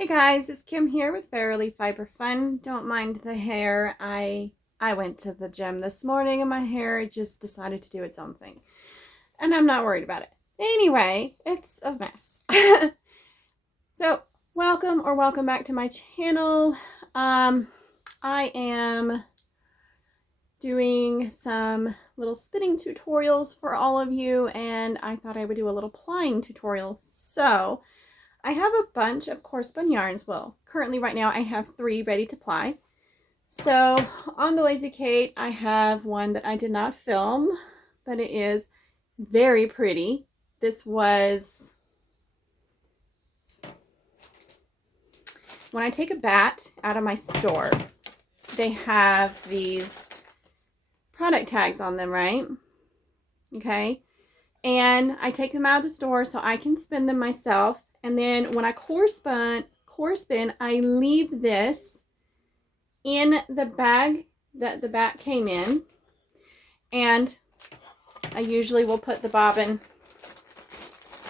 Hey guys, it's Kim here with Fairily Fiber Fun. Don't mind the hair. I went to the gym this morning and my hair just decided to do its own thing. And I'm not worried about it. Anyway, it's a mess. So, welcome back to my channel. I am doing some little spinning tutorials for all of you, and I thought I would do a little plying tutorial. So, I have a bunch of coarse spun yarns. Well, currently right now I have 3 ready to ply. So on the Lazy Kate, I have one that I did not film, but it is very pretty. This was, when I take a bat out of my store, they have these product tags on them, right? Okay. And I take them out of the store so I can spin them myself. And then when I core spin, I leave this in the bag that the bat came in. And I usually will put the bobbin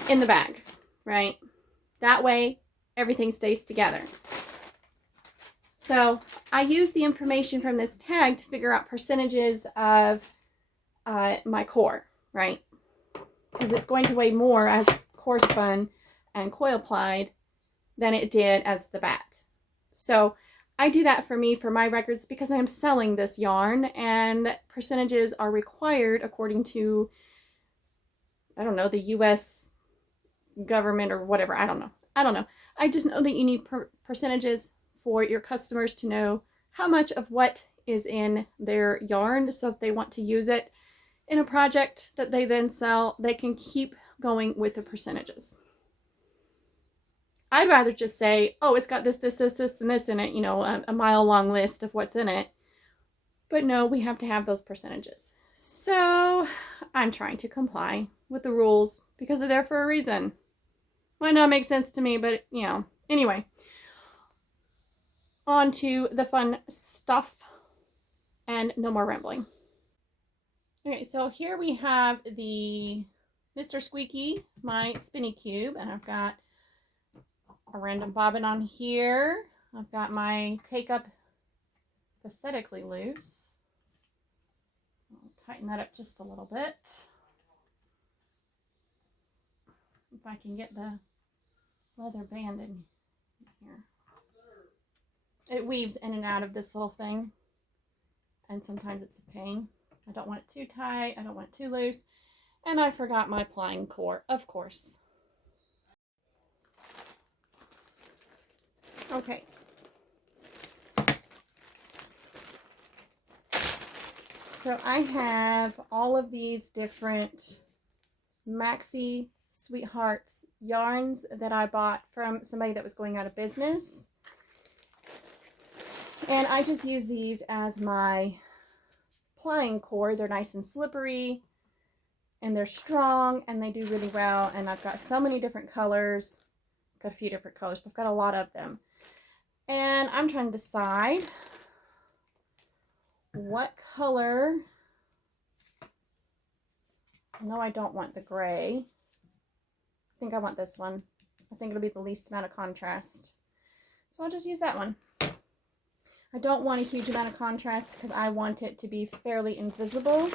in the bag, right? That way everything stays together. So I use the information from this tag to figure out percentages of my core, right? Because it's going to weigh more as core spun and coil plied than it did as the bat. So I do that for my records, because I am selling this yarn and percentages are required according to, I don't know, the US government or whatever. I don't know. I just know that you need percentages for your customers to know how much of what is in their yarn. So if they want to use it in a project that they then sell, they can keep going with the percentages. I'd rather just say, oh, it's got this, and this in it, you know, a mile-long list of what's in it. But no, we have to have those percentages. So I'm trying to comply with the rules because they're there for a reason. Might not make sense to me, but, you know. Anyway, on to the fun stuff and no more rambling. Okay, so here we have the Mr. Squeaky, my spinny cube, and I've got a random bobbin on here. I've got my take up pathetically loose. I'll tighten that up just a little bit. If I can get the leather band in here. It weaves in and out of this little thing, and sometimes it's a pain. I don't want it too tight, I don't want it too loose, and I forgot my plying core, of course. Okay. So I have all of these different Maxi Sweethearts yarns that I bought from somebody that was going out of business. And I just use these as my plying core. They're nice and slippery, and they're strong, and they do really well. And I've got so many different colors. Got a few different colors, but I've got a lot of them. And I'm trying to decide what color. No, I don't want the gray. I think I want this one. I think it'll be the least amount of contrast. So I'll just use that one. I don't want a huge amount of contrast because I want it to be fairly invisible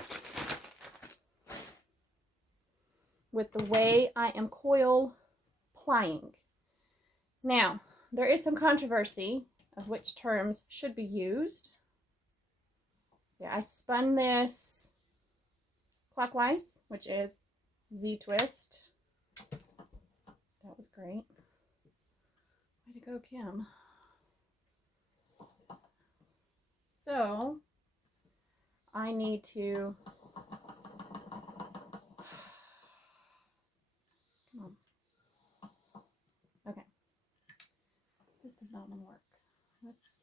with the way I am coil plying. Now, there is some controversy of which terms should be used. So I spun this clockwise, which is Z-twist. That was great. Way to go, Kim. So I need to, come on. Okay. This does not want to work.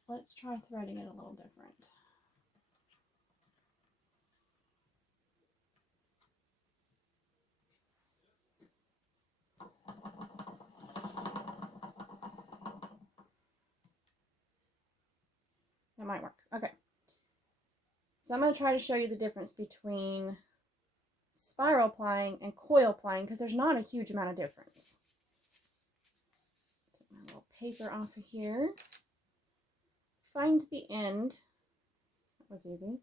Let's try threading it a little different. That might work. Okay. So I'm going to try to show you the difference between spiral plying and coil plying, because there's not a huge amount of difference. Take my little paper off of here. Find the end. That was easy.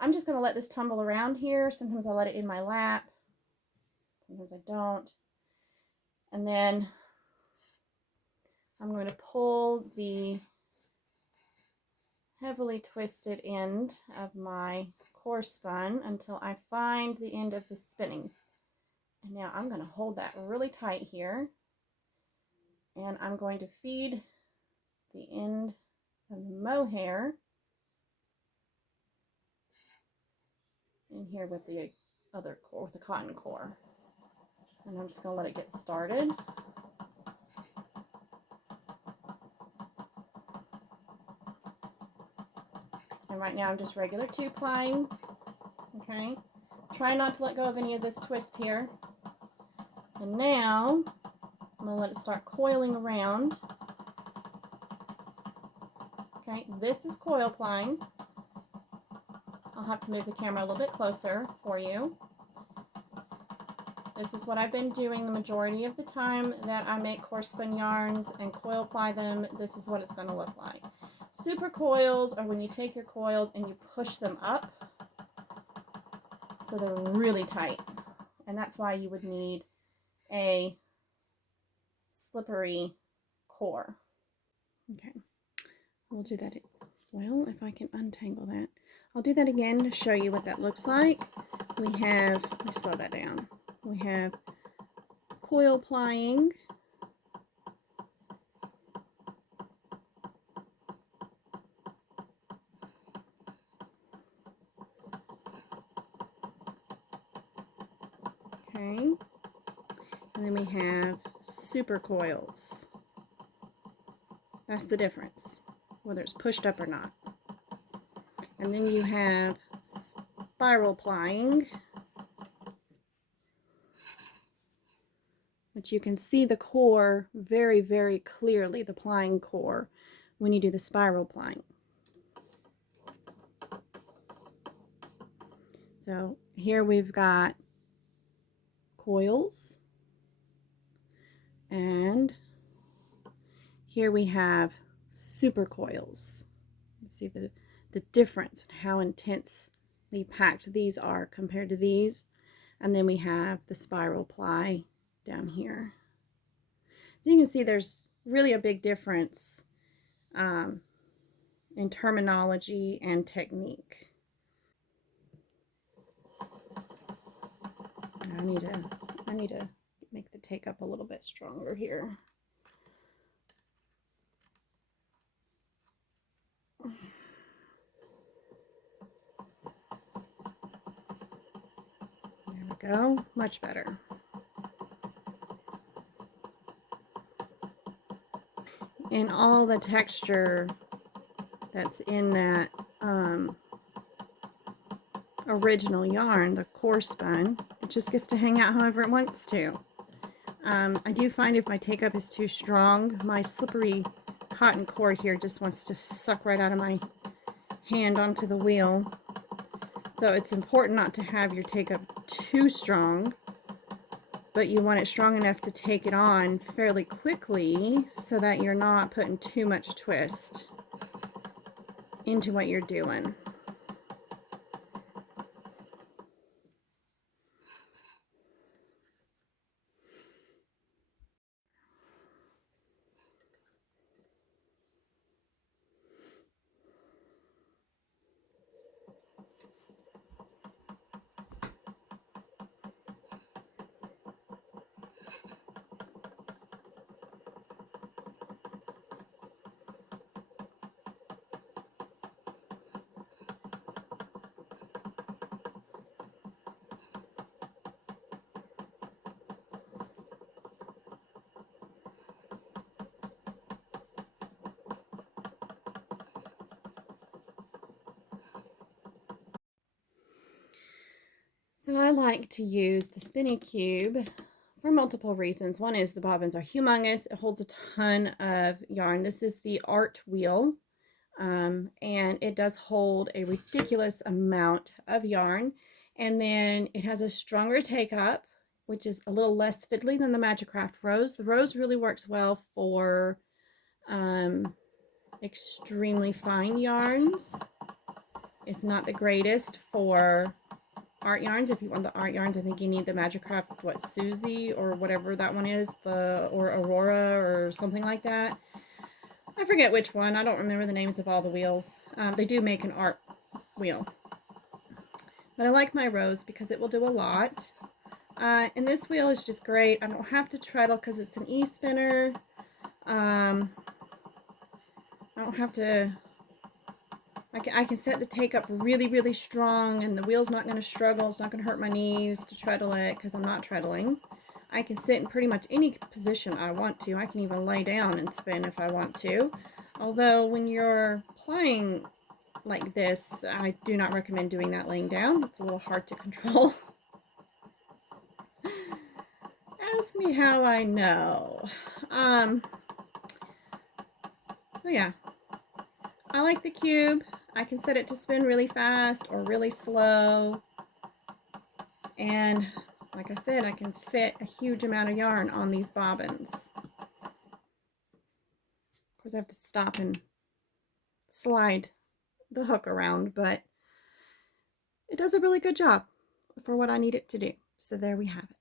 I'm just going to let this tumble around here. Sometimes I let it in my lap. Sometimes I don't. And then I'm going to pull the heavily twisted end of my core spun until I find the end of the spinning. And now I'm going to hold that really tight here. And I'm going to feed the end of the mohair in here with the other core, with the cotton core. And I'm just going to let it get started. And right now I'm just regular 2-plying. Okay. Try not to let go of any of this twist here. And now I'm going to let it start coiling around. Okay, this is coil plying. I'll have to move the camera a little bit closer for you. This is what I've been doing the majority of the time that I make core spun yarns and coil ply them. This is what it's going to look like. Super coils are when you take your coils and you push them up so they're really tight. And that's why you would need a slippery core. Okay, we'll do that. Well, if I can untangle that. I'll do that again to show you what that looks like. We have, let me slow that down. We have coil plying. Okay. And then we have super coils. That's the difference, whether it's pushed up or not. And then you have spiral plying, which you can see the core very, very clearly, the plying core, when you do the spiral plying. So here we've got coils, and here we have super coils. You see the difference in how intensely packed these are compared to these. And then we have the spiral ply down here. So you can see there's really a big difference in terminology and technique. I need to make the take up a little bit stronger here. There we go, much better. And all the texture that's in that original yarn, the core spun, it just gets to hang out however it wants to. I do find if my take up is too strong, my slippery cotton core here just wants to suck right out of my hand onto the wheel. So it's important not to have your take up too strong, but you want it strong enough to take it on fairly quickly so that you're not putting too much twist into what you're doing. So I like to use the spinning cube for multiple reasons. One is the bobbins are humongous. It holds a ton of yarn. This is the art wheel, and it does hold a ridiculous amount of yarn. And then it has a stronger take up, which is a little less fiddly than the Magic Craft Rose. The Rose really works well for extremely fine yarns. It's not the greatest for art yarns. If you want the art yarns, I think you need the Magic Craft, what, Susie or whatever that one is, or Aurora or something like that. I forget which one. I don't remember the names of all the wheels. They do make an art wheel. But I like my Rose because it will do a lot. And this wheel is just great. I don't have to treadle because it's an e-spinner. I don't have to... I can set the take up really, really strong, and the wheel's not going to struggle. It's not going to hurt my knees to treadle it because I'm not treadling. I can sit in pretty much any position I want to. I can even lay down and spin if I want to. Although when you're plying like this, I do not recommend doing that laying down. It's a little hard to control. Ask me how I know. So yeah, I like the cube. I can set it to spin really fast or really slow. And like I said, I can fit a huge amount of yarn on these bobbins. Of course, I have to stop and slide the hook around, but it does a really good job for what I need it to do. So there we have it.